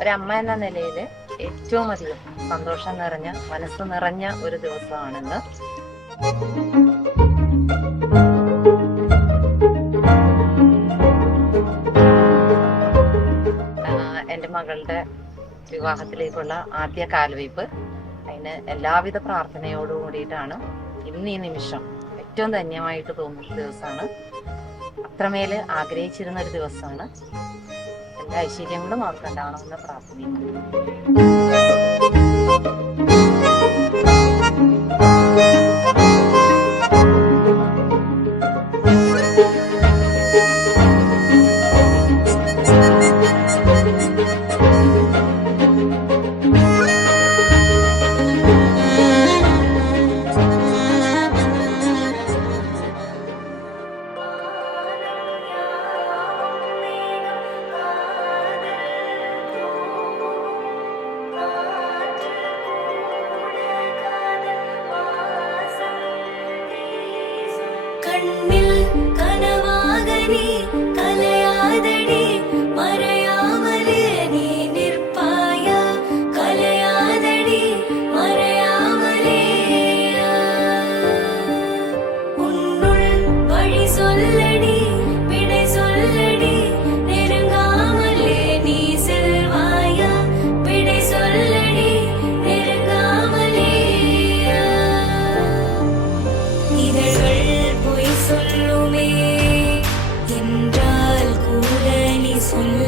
ഒരമ്മ എന്ന നിലയിൽ ഏറ്റവും അധികം സന്തോഷം നിറഞ്ഞ മനസ്സ് നിറഞ്ഞ ഒരു ദിവസമാണിന്ന്. എൻ്റെ മകളുടെ വിവാഹത്തിലേക്കുള്ള ആദ്യ കാൽവയ്പ്, അതിന് എല്ലാവിധ പ്രാർത്ഥനയോടും കൂടിയിട്ടാണ് ഇന്ന് ഈ നിമിഷം ഏറ്റവും ധന്യമായിട്ട് തോന്നുന്ന ദിവസമാണ്. അത്രമേൽ ആഗ്രഹിച്ചിരുന്ന ഒരു ദിവസമാണ്. എല്ലാ ഐശ്വര്യങ്ങളും അവർക്ക് ഉണ്ടാവണമെന്ന് പ്രാർത്ഥിക്കുന്നു. കണ്ണിൽ കനവാകനി കലയാതടി മറയാമലേ നീ നിർപ്പായ കലയാതടി മറയാമലേ ഉന്നുൾ വഴി சொல்லடி விடை சொல்லடி நெருங்காமலே நீ செல்வாய விடை சொல்லடி நெருங்காமலே இதழ்கள் சொல்லுமே என்றால் கூட நீ சொல்ல